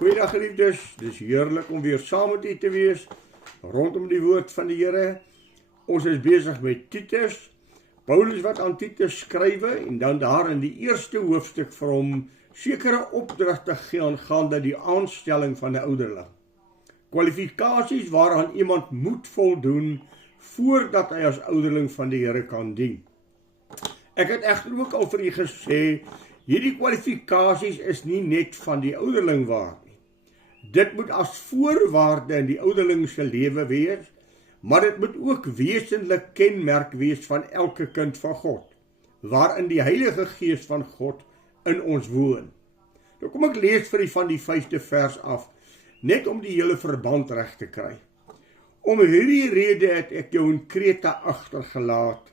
Goeiedag geliefdes, dis heerlik om weer saam met u te wees rondom die woord van die Here. Ons is besig met Titus, Paulus wat aan Titus skrywe en dan daar in die eerste hoofstuk vir hom sekere opdragte gee aangaande die aanstelling van 'n ouderling. Kwalifikasies waaraan iemand moet voldoen voordat hy as ouderling van die Here kan dien. Ek het egter ook al vir u gesê, hierdie kwalifikasies is nie net van die ouderling waar nie. Dit moet as voorwaarde in die ouderling se lewe wees, maar dit moet ook wesenlik kenmerk wees van elke kind van God, waarin die Heilige Gees van God in ons woon. Nou kom ek lees vir u van die 5de vers af, net om die hele verband reg te kry. Om hierdie rede het ek jou in Kreta agtergelaat,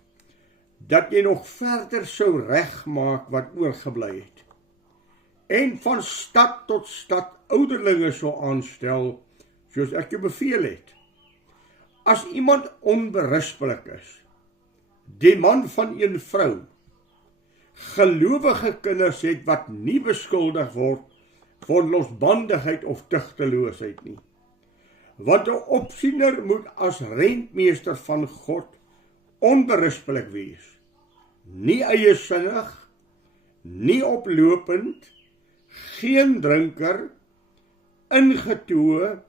dat jy nog verder sou regmaak wat oorgebly het, en van stad tot stad ouderlinge sou aanstel, soos ek jou beveel het. As iemand onberispelik is, die man van een vrou, gelowige kinders het wat nie beskuldig word van losbandigheid of tugteloosheid nie. Want 'n opsiener moet as rentmeester van God onberispelik wees, nie eiesinnig, nie oplopend, geen drinker, ingetoe,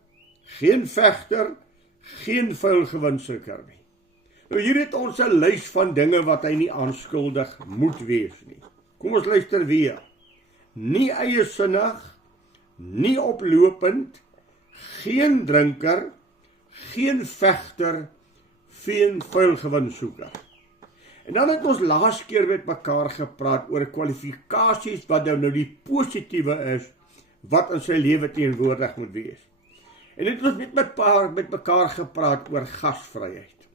geen vegter, geen vuil gewinsoeker nie. Nou hier het ons 'n lys van dinge wat hy nie aanskuldig moet wees nie. Kom ons luister weer. Nie eiesinnig, nie oplopend, geen drinker, geen vegter, geen vuil gewinsoeker. En dan het ons laas keer met mekaar gepraat oor kwalifikasies wat nou die positiewe is, wat in sy lewe teenwoordig moet wees. En het ons met mekaar gepraat oor gasvryheid.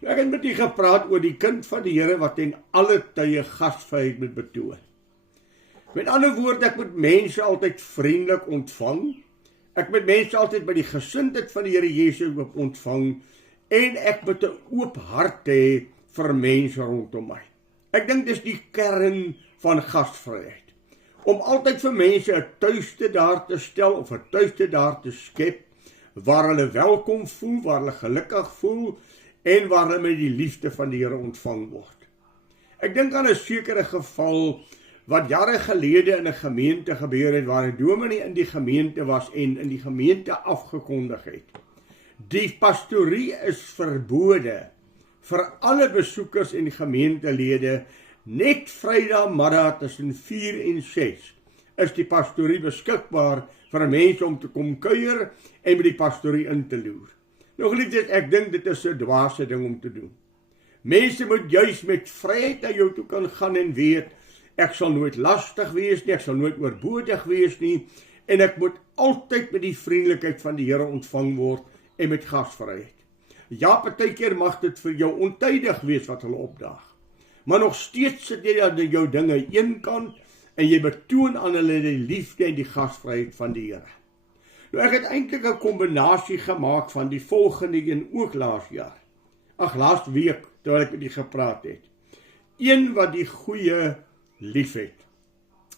Nou, ek het met u gepraat oor die kind van die Here wat ten alle tye gasvryheid moet betoon. Met ander woorde, ek moet mense altyd vriendelik ontvang, ek moet mense altyd by die gesindheid van die Here Jesus ontvang, en ek moet 'n oop hart hê vir mense rondom my. Ek dink dis die kern van gasvryheid. Om altyd vir mense 'n tuiste daar te stel of 'n tuiste daar te skep, waar hulle welkom voel, waar hulle gelukkig voel, en waar hulle met die liefde van die Here ontvang word. Ek dink aan 'n sekere geval, wat jare gelede in 'n gemeente gebeur het, waar 'n dominee in die gemeente was en in die gemeente afgekondig het. Die pastorie is verbode vir alle besoekers en gemeentelede. Net Vrydagmiddag tussen 4 en 6 is die pastorie beskikbaar vir mense om te kom kuier en by die pastorie in te loer. Nou geliefdes, ek dink dit is 'n dwaase ding om te doen. Mense moet juis met vryheid na jou toe kan gaan en weet, ek sal nooit lastig wees nie, ek sal nooit oorbodig wees nie, en ek moet altyd met die vriendelikheid van die Here ontvang word en met gasvryheid. Ja, partykeer mag dit vir jou ontydig wees wat hulle opdaag, maar nog steeds sit jy aan jou dinge eenkant en jy betoon aan hulle die liefde en die gasvryheid van die Here. Nou, ek het eintlik 'n kombinasie gemaak van die volgende en ook laas week, terwyl ek met die gepraat het. Een wat die goeie lief het.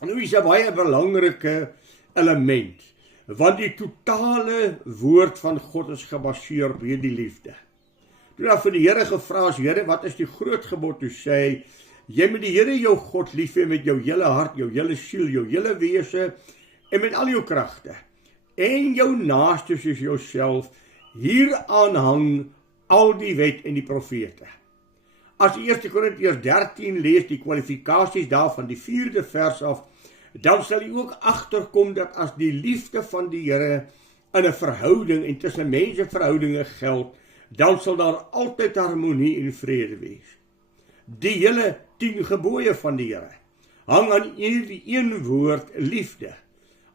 Nou is 'n baie belangrike element, want die totale woord van God is gebaseer op hierdie liefde. Toe dan vir die Here gevra is, Here, wat is die groot gebod? Toe sê hy, jy moet die Here jou God lief hê met jou hele hart, jou hele siel, jou hele wese en met al jou kragte. En jou naaste soos jouself. Hieraan hang al die wet en die profete. As jy 1 Korintiërs 13 lees, die kwalifikasies daarvan, die 4de vers af, dan sal jy ook agterkom dat as die liefde van die Here in 'n verhouding en tussen menseverhoudinge geld, dan sal daar altyd harmonie en vrede wees. Die hele 10 gebooie van die Here hang aan die een woord, liefde.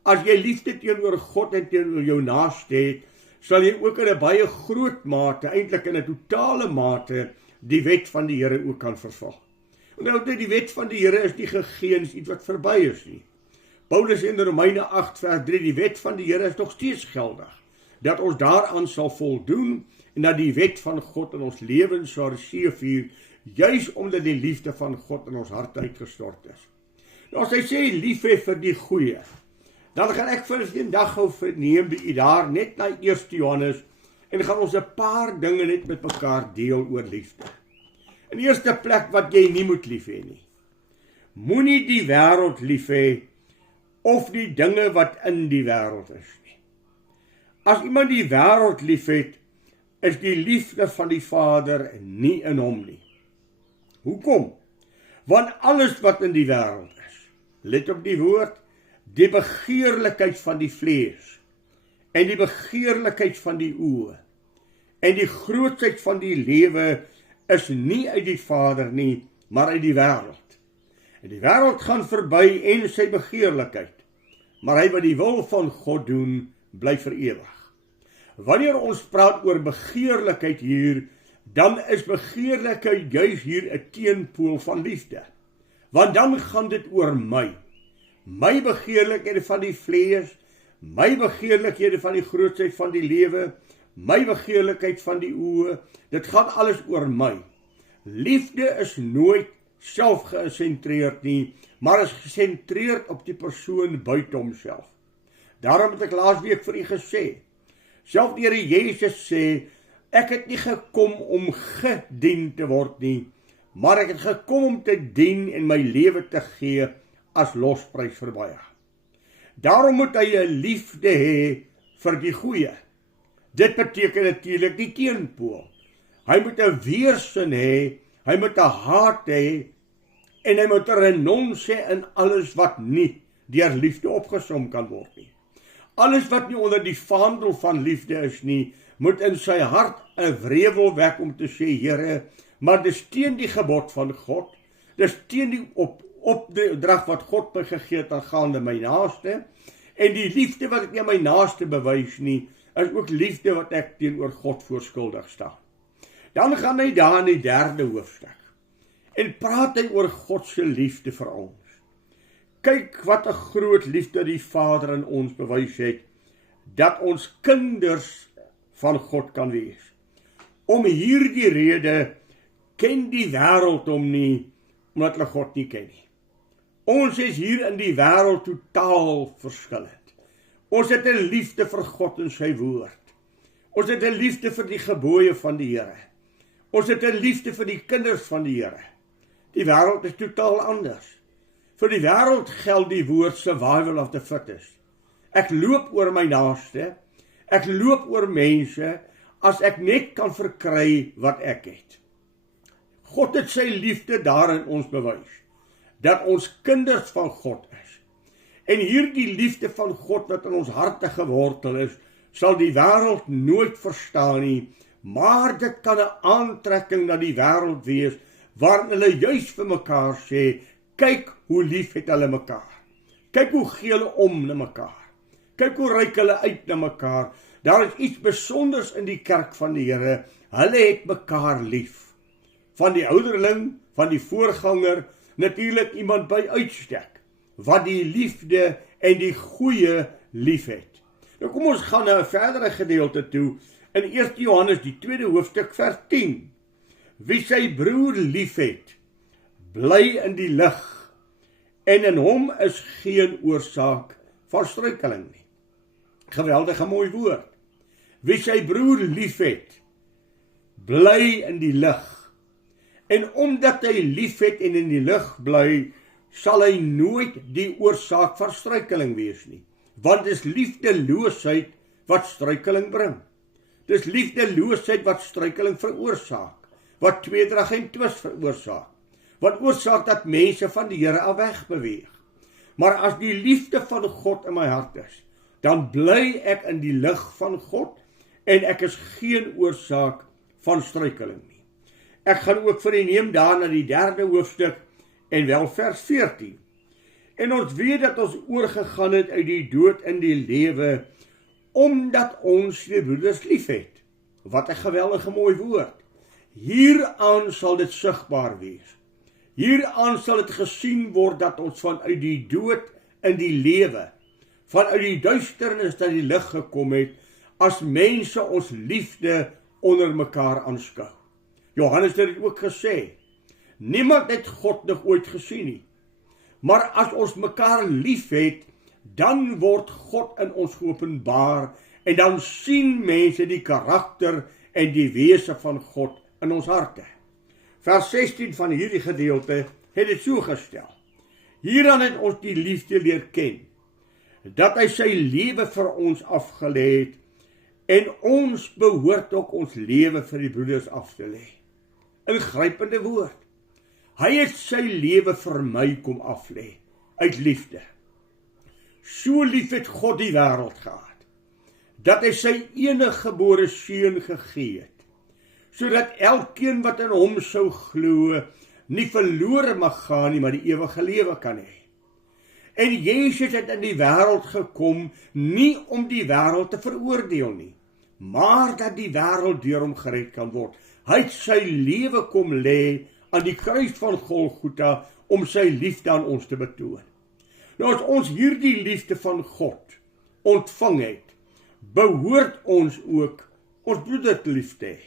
As jy liefde teenoor God en teenoor jou naaste het, sal jy ook in 'n baie groot mate, eintlik in 'n totale mate, die wet van die Here ook kan vervul. Onthou dat die wet van die Here is nie gegeens iets wat verby is nie. Paulus in Romeine 8 vers 3, die wet van die Here is nog steeds geldig, dat ons daaraan sal voldoen en dat die wet van God in ons lewens sal seëvier, juis omdat die liefde van God in ons hart uitgestort is. Nou as hy sê lief hê vir die goeie, Dan gaan ek vir die dag gou verneem by u daar net na 1 Johannes en gaan ons 'n paar dinge net met mekaar deel oor liefde. In die eerste plek wat jy nie moet lief hê nie. Moenie die wêreld lief hê of die dinge wat in die wêreld is nie. As iemand die wêreld liefhet, is die liefde van die Vader nie in hom nie. Hoekom? Want alles wat in die wêreld is, let op die woord, die begeerlikheid van die vlees en die begeerlikheid van die oë en die grootsheid van die lewe is nie uit die Vader nie, maar uit die wêreld. En die wêreld gaan verby en sy begeerlikheid, maar hy wat die wil van God doen, bly vir ewig. Wanneer ons praat oor begeerlikheid hier, dan is begeerlikheid juis hier 'n teenpool van liefde. Want dan gaan dit oor my. My begeerlikhede van die vlees, my begeerlikhede van die grootsheid van die lewe, my begeerlikheid van die oë, dit gaan alles oor my. Liefde is nooit selfgesentreerd nie, maar is gesentreerd op die persoon buite homself. Daarom het ek laasweek vir u gesê, self die Here Jesus sê, ek het nie gekom om gedien te word nie, maar ek het gekom om te dien en my lewe te gee as losprys vir baie. Daarom moet hy 'n liefde hê vir die goeie. Dit beteken natuurlik die teenpool. Hy moet 'n weerstand hê, hy moet 'n haat hê en hy moet 'n renons hê in alles wat nie deur liefde opgesom kan word nie. Alles wat nie onder die vaandel van liefde is nie, moet in sy hart 'n wrevel wek om te sê, Here, maar dis teen die gebod van God, dis teen die opdrag wat God my gegee het aangaande my naaste, en die liefde wat ek aan my naaste bewys nie, is ook liefde wat ek teenoor God voorskuldig staan. Dan gaan hy daar in die 3de hoofstuk, en praat hy oor God se liefde vir ons. Kyk wat 'n groot liefde die Vader in ons bewys het, dat ons kinders van God kan wees. Om hierdie rede ken die wêreld hom nie, omdat hulle God nie ken nie. Ons is hier in die wêreld totaal verskillend. Ons het 'n liefde vir God en sy woord. Ons het 'n liefde vir die gebooie van die Here. Ons het 'n liefde vir die kinders van die Here. Die wêreld is totaal anders. Vir die wêreld geld die woord survival of the fittest. Ek loop oor my naaste, ek loop oor mense, as ek net kan verkry wat ek het. God het sy liefde daarin ons bewys, dat ons kinders van God is. En hierdie liefde van God wat in ons harte gewortel is, sal die wêreld nooit verstaan nie, maar dit kan 'n aantrekking na die wêreld wees, waarin hulle juis vir mekaar sê, kyk hoe lief het hulle mekaar. Kyk hoe gee hulle om na mekaar. Kyk hoe reik hulle uit na mekaar. Daar is iets besonders in die kerk van die Here. Hulle het mekaar lief. Van die ouderling, van die voorganger, natuurlik iemand by uitstek, wat die liefde en die goeie lief het. Nou kom ons gaan na 'n verdere gedeelte toe, in 1 Johannes die 2de hoofstuk vers 10. Wie sy broer lief het, bly in die lig, en in hom is geen oorsaak van struikeling nie. Geweldige mooi woord. Wie sy broer lief het, bly in die lig. En omdat hy lief het en in die lig bly, sal hy nooit die oorsaak van struikeling wees nie. Want dis liefdeloosheid wat struikeling bring. Dis liefdeloosheid wat struikeling veroorsaak, wat tweedrag en twis veroorsaak, wat oorsaak dat mense van die Here af wegbeweeg. Maar as die liefde van God in my hart is, dan bly ek in die lig van God, en ek is geen oorsaak van struikeling nie. Ek gaan ook vir u neem daar na die 3de hoofstuk, en wel vers 14. En ons weet dat ons oorgegaan het uit die dood in die lewe, omdat ons die broeders lief het. Wat 'n geweldige mooi woord. Hieraan sal dit sigbaar wees. Hieraan sal dit gesien word dat ons vanuit die dood in die lewe, vanuit die duisternis na die lig gekom het, as mense ons liefde onder mekaar aanskou. Johannes het dit ook gesê, niemand het God nog ooit gesien nie. Maar as ons mekaar lief het, dan word God in ons geopenbaar en dan sien mense die karakter en die wese van God in ons harte. Vers 16 van hierdie gedeelte het dit so gestel. Hieraan het ons die liefde leer ken, dat hy sy lewe vir ons afgelê het, en ons behoort ook ons lewe vir die broeders af te lê. Ingrypende woord. Hy het sy lewe vir my kom aflê, uit liefde. So lief het God die wêreld gehad, dat hy sy eniggebore seun gegee het, sodat elkeen wat in hom sou glo, nie verlore mag gaan nie, maar die ewige lewe kan hê. En Jesus het in die wêreld gekom, nie om die wêreld te veroordeel nie, maar dat die wêreld deur hom gered kan word. Hy het sy lewe kom lê aan die kruis van Golgotha, om sy liefde aan ons te betoon. Nou as ons hierdie liefde van God ontvang het, behoort ons ook ons broeder lief te hê.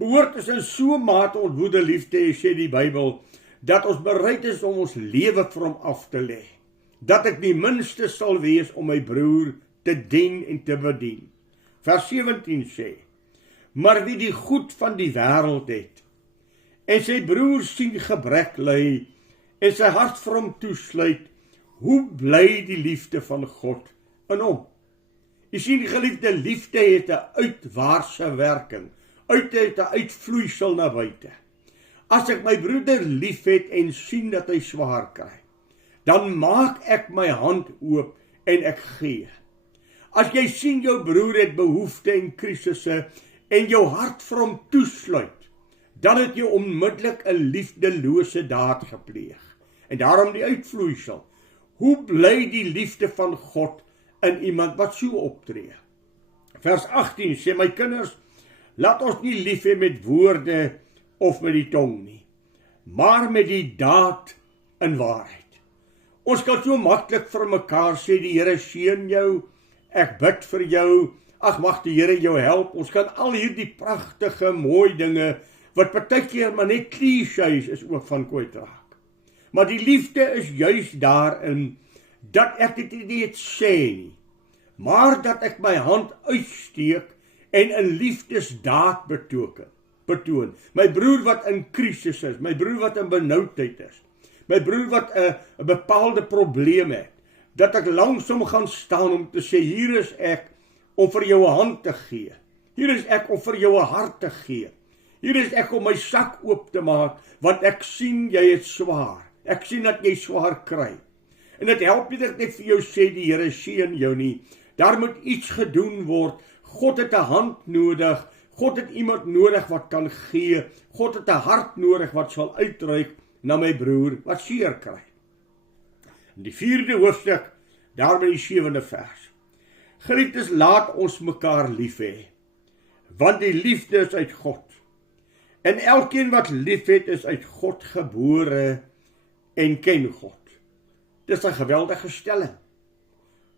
Behoort ons in so mate ons broeder lief te hê, sê die Bybel, dat ons bereid is om ons lewe vir hom af te lê. Dat ek die minste sal wees om my broer te dien en te bedien. Vers 17 sê, maar wie die goed van die wêreld het, en sy broer sien gebrek ly, en sy hart vir hom toesluit, hoe bly die liefde van God in hom? Jy sien, geliefde, liefde het 'n uitwaartse werking, het 'n uitvloeisel na buite. As ek my broeder liefhet en sien dat hy swaar kry, dan maak ek my hand oop en ek gee. As jy sien jou broer het behoefte en krisisse en jou hart vir hom toesluit, dan het jy onmiddellik 'n liefdelose daad gepleeg. En daarom die uitvloeisel. Hoe bly die liefde van God in iemand wat so optree? Vers 18 sê, my kinders, laat ons nie lief hê met woorde of met die tong nie, maar met die daad in waarheid. Ons kan so maklik vir mekaar sê, die Here seën jou, ek bid vir jou, ag mag die Here jou help. Ons kan al hierdie pragtige, mooi dinge, wat partykeer maar net clichés is, ook van kwyt raak. Maar die liefde is juis daarin, dat ek dit nie net sê nie, maar dat ek my hand uitsteek en in liefdesdaad betoon. My broer wat in krisis is, my broer wat in benoudheid is, my broer wat 'n bepaalde probleem het, dat ek langsom gaan staan om te sê, hier is ek om vir jou 'n hand te gee. Hier is ek om vir jou 'n hart te gee. Hier is ek om my sak oop te maak, want ek sien jy het swaar. Ek sien dat jy swaar kry. En dit help nie dat ek net vir jou sê, die Here seën jou nie. Daar moet iets gedoen word. God het 'n hand nodig. God het iemand nodig wat kan gee. God het 'n hart nodig wat sal uitreik na my broer wat seer kry. In die 4de hoofstuk, daar by die 7de vers. Geliefdes, laat ons mekaar lief hê, want die liefde is uit God. En elkeen wat lief het, is uit God gebore en ken God. Dis 'n geweldige stelling.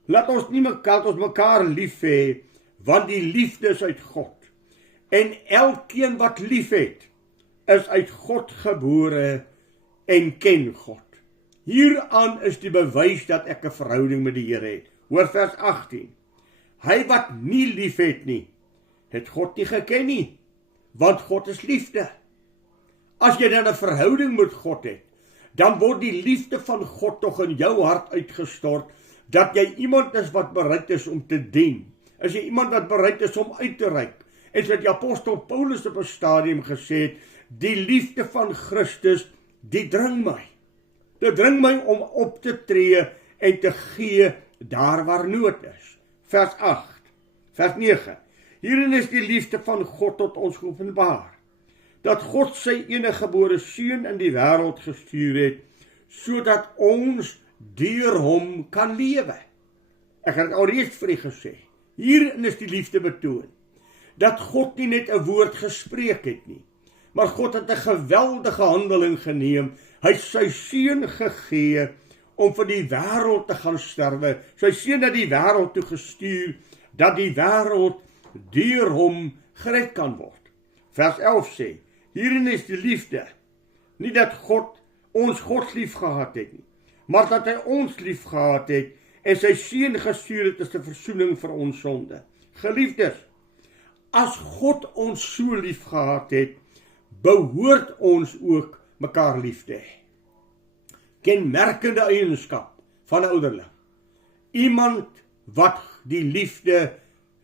Laat ons mekaar lief hê, want die liefde is uit God. En elkeen wat lief het, is uit God gebore en ken God. Hieraan is die bewys dat ek 'n verhouding met die Here het. Hoor vers 18. Hy wat nie lief het nie, het God nie geken nie, want God is liefde. As jy dan 'n verhouding met God het, dan word die liefde van God tog in jou hart uitgestort, dat jy iemand is wat bereid is om te dien. As jy iemand wat bereid is om uit te reik. En soos die apostel Paulus op 'n stadium gesê het, die liefde van Christus, die dring my. Dit dring my om op te tree en te gee daar waar nood is. Vers 8, vers 9. Hierin is die liefde van God tot ons geopenbaar, dat God sy eniggebore seun in die wêreld gestuur het, sodat ons deur hom kan lewe. Ek het alreeds vir u gesê, hierin is die liefde betoon, dat God nie net 'n woord gespreek het nie, maar God het 'n geweldige handeling geneem. Hy het sy seun gegee om vir die wêreld te gaan sterwe. Sy seun het die wêreld toe gestuur, dat die wêreld deur hom gered kan word. Vers 11 sê, hierin is die liefde, nie dat ons God lief gehad het nie, maar dat hy ons lief gehad het en sy seun gestuur het as 'n versoening vir ons sonde. Geliefdes, as God ons so lief gehad het, behoort ons ook mekaar lief te hê. Kenmerkende eienskap van 'n ouderling. Iemand wat die liefde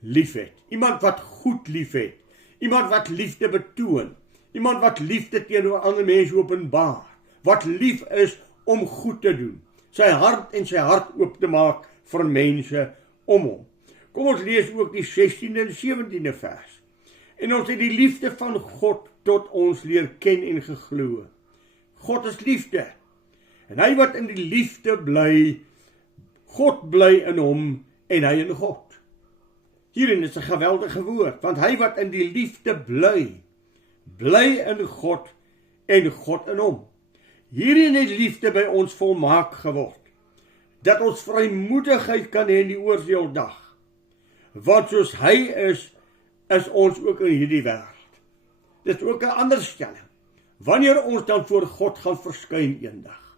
liefhet. Iemand wat goed liefhet. Iemand wat liefde betoon. Iemand wat liefde teenoor ander mense openbaar. Wat lief is om goed te doen. Sy hart en sy hart oop te maak vir mense om hom. Kom ons lees ook die 16de en 17de vers. En ons het die liefde van God tot ons leer ken en geglo. God is liefde. En hy wat in die liefde bly, God bly in hom en hy in God. Hierin is 'n geweldige woord, want hy wat in die liefde bly, bly in God en God in hom. Hierin het liefde by ons volmaak geword, dat ons vrymoedigheid kan hê in die oordeeldag. Want soos hy is ons ook in hierdie wêreld. Dit is ook 'n ander stelling. Wanneer ons dan voor God gaan verskyn eendag.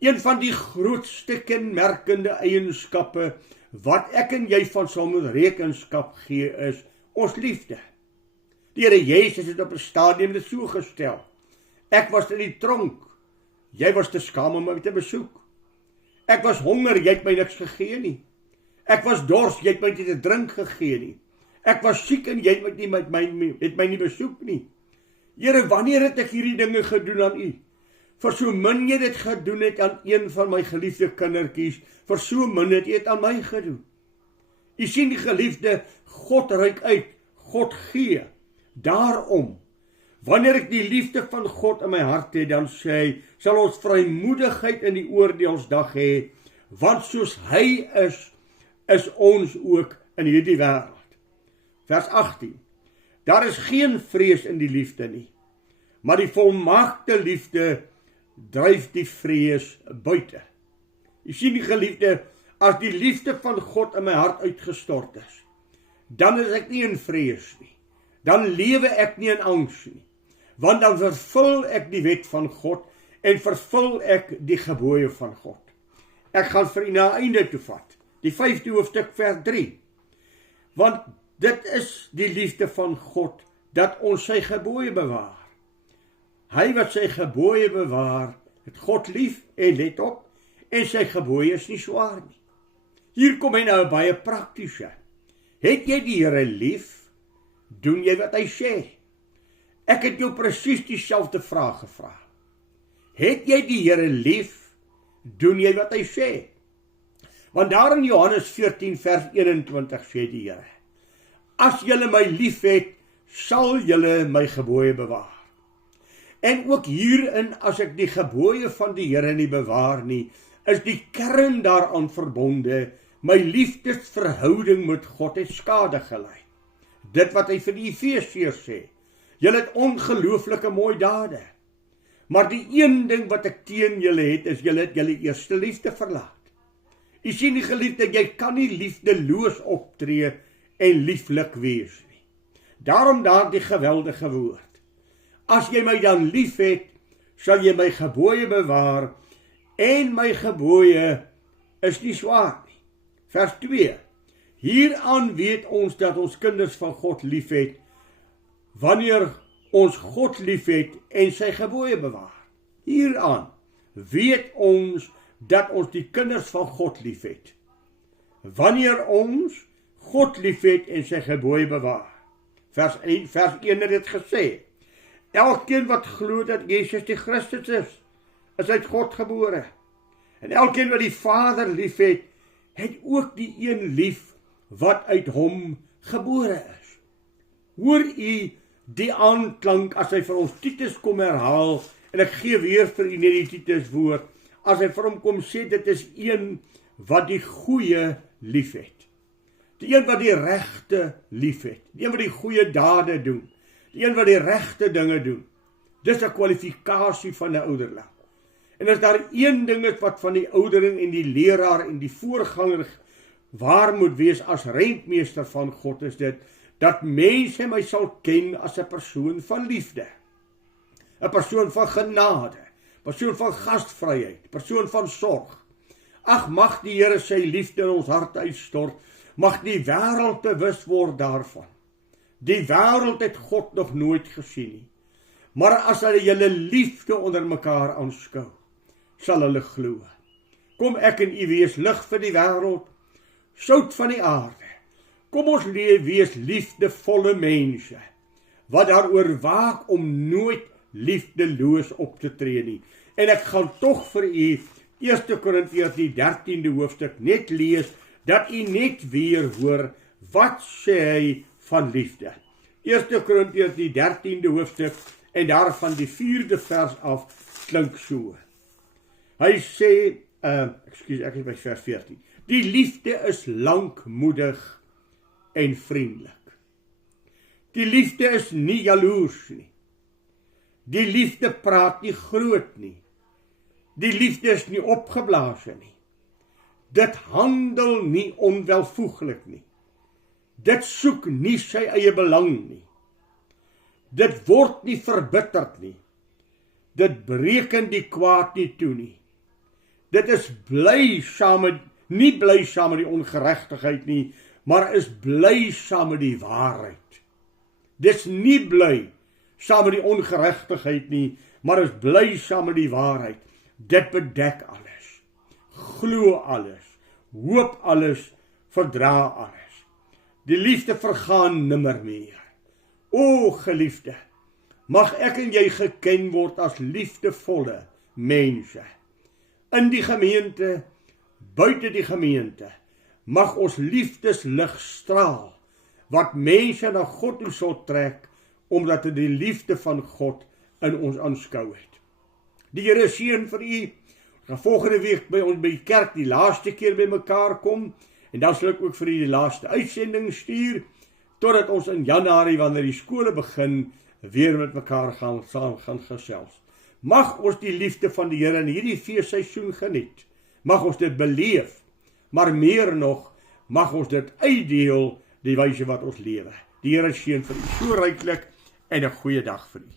Een van die grootste kenmerkende eienskappe wat ek en jy van sal moet rekenskap gee is ons liefde. Die Here Jesus het op 'n stadium dit so gestel. Ek was in die tronk, jy was te skaam om my te besoek. Ek was honger, jy het my niks gegee nie. Ek was dors, jy het my nie te drink gegee nie. Ek was siek en jy het my nie besoek nie. Here, wanneer het ek hierdie dinge gedoen aan u? Vir so min jy dit gedoen het aan een van my geliefde kindertjies, vir so min het jy dit aan my gedoen. U sien die geliefde, God reik uit, God gee. Daarom, wanneer ek die liefde van God in my hart het, dan sê hy, sal ons vrymoedigheid in die oordeelsdag hê, want soos hy is ons ook in hierdie wêreld. Vers 18. Daar is geen vrees in die liefde nie, maar die volmaakte liefde dryf die vrees buite. Jy sien die geliefde, as die liefde van God in my hart uitgestort is, dan is ek nie in vrees nie. Dan lewe ek nie in angs nie. Want dan vervul ek die wet van God en vervul ek die gebooie van God. Ek gaan vir u na einde toe vat. Die 5de hoofstuk vers 3. Want dit is die liefde van God, dat ons sy gebooie bewaar. Hy wat sy gebooie bewaar, het God lief en let op, en sy gebooie is nie swaar nie. Hier kom hy nou baie praktiese. Het jy die Here lief, doen jy wat hy sê? Ek het jou presies dieselfde vraag gevra. Het jy die Here lief, doen jy wat hy sê? Want daar in Johannes 14 vers 21 sê die Here, as julle my lief het, sal julle my gebooie bewaar. En ook hierin, as ek die gebooie van die Here nie bewaar nie, is die kern daaraan verbonde, my liefdesverhouding met God het skade gelei. Dit wat hy vir die Efesiërs sê, julle het ongelooflike mooi dade, maar die een ding wat ek teen julle het, is julle het julle eerste liefde verlaat. Jy sien die geliefde, jy kan nie liefdeloos optree en lieflik wees nie. Daarom daar die geweldige woord. As jy my dan lief het, sal jy my gebooie bewaar, en my gebooie is nie swaar nie. Vers 2. Hieraan weet ons dat ons kinders van God lief het, wanneer ons God lief het en sy gebooie bewaar. Hieraan weet ons dat ons die kinders van God lief het, wanneer ons God lief het en sy gebooie bewaar. Vers 1 het dit gesê, elkeen wat glo dat Jesus die Christus is uit God gebore. En elkeen wat die Vader lief het, het ook die een lief wat uit hom gebore is. Hoor u die aanklank as hy vir ons Titus kom herhaal, en ek gee weer vir u net die Titus woord, as hy vir hom kom sê, dit is een wat die goeie lief het. Die een wat die regte lief het, die een wat die goeie dade doen, die een wat die regte dinge doen. Dis 'n kwalifikasie van 'n ouderling. En as daar een ding is wat van die ouderling en die leraar en die voorganger waar moet wees as rentmeester van God, is dit, dat mense my sal ken as 'n persoon van liefde, 'n persoon van genade, persoon van gastvryheid, persoon van sorg. Ag, mag die Here sy liefde in ons harte uitstort, mag die wêreld bewus word daarvan. Die wêreld het God nog nooit gesien nie, maar as hulle julle liefde onder mekaar aanskou, sal hulle glo. Kom ek en u wees lig vir die wêreld, sout van die aarde. Kom ons wees liefdevolle mense, wat daaroor waak om nooit liefdeloos op te tree nie. En ek gaan tog vir u 1 Korintiërs die 13de hoofstuk net lees, dat u net weer hoor, wat sê hy van liefde. 1 Korintiërs die 13de hoofstuk, en daarvan die 4de vers af, klink so. Hy sê, ek is by vers 14, die liefde is lankmoedig en vriendelik. Die liefde is nie jaloers nie. Die liefde praat nie groot nie. Die liefde is nie opgeblaase nie. Dit handel nie onwelvoeglik nie. Dit soek nie sy eie belang nie. Dit word nie verbitterd nie. Dit bereken die kwaad nie toe nie. Dit is nie bly saam met die ongeregtigheid nie, maar is bly saam met die waarheid. Dis nie bly saam met die ongeregtigheid nie, maar is bly saam met die waarheid. Dit bedek alles, glo alles, hoop alles, verdra alles. Die liefde vergaan nimmer meer. O geliefde, mag ek en jy geken word as liefdevolle mense. In die gemeente, buite die gemeente, mag ons liefdeslig straal, wat mense na God toe sal trek, omdat hulle die liefde van God in ons aanskou het. Die Here seën vir u. Gaan volgende week by ons by die kerk die laaste keer by mekaar kom, en dan sal ek ook vir u die laaste uitsending stuur, totdat ons in Januarie, wanneer die skole begin, weer met mekaar gaan gesels. Mag ons die liefde van die Here in hierdie feesseisoen geniet. Mag ons dit beleef, maar meer nog, mag ons dit uitdeel, die wyse wat ons lewe. Die Here seën vir u so ryklik, en 'n goeie dag vir u.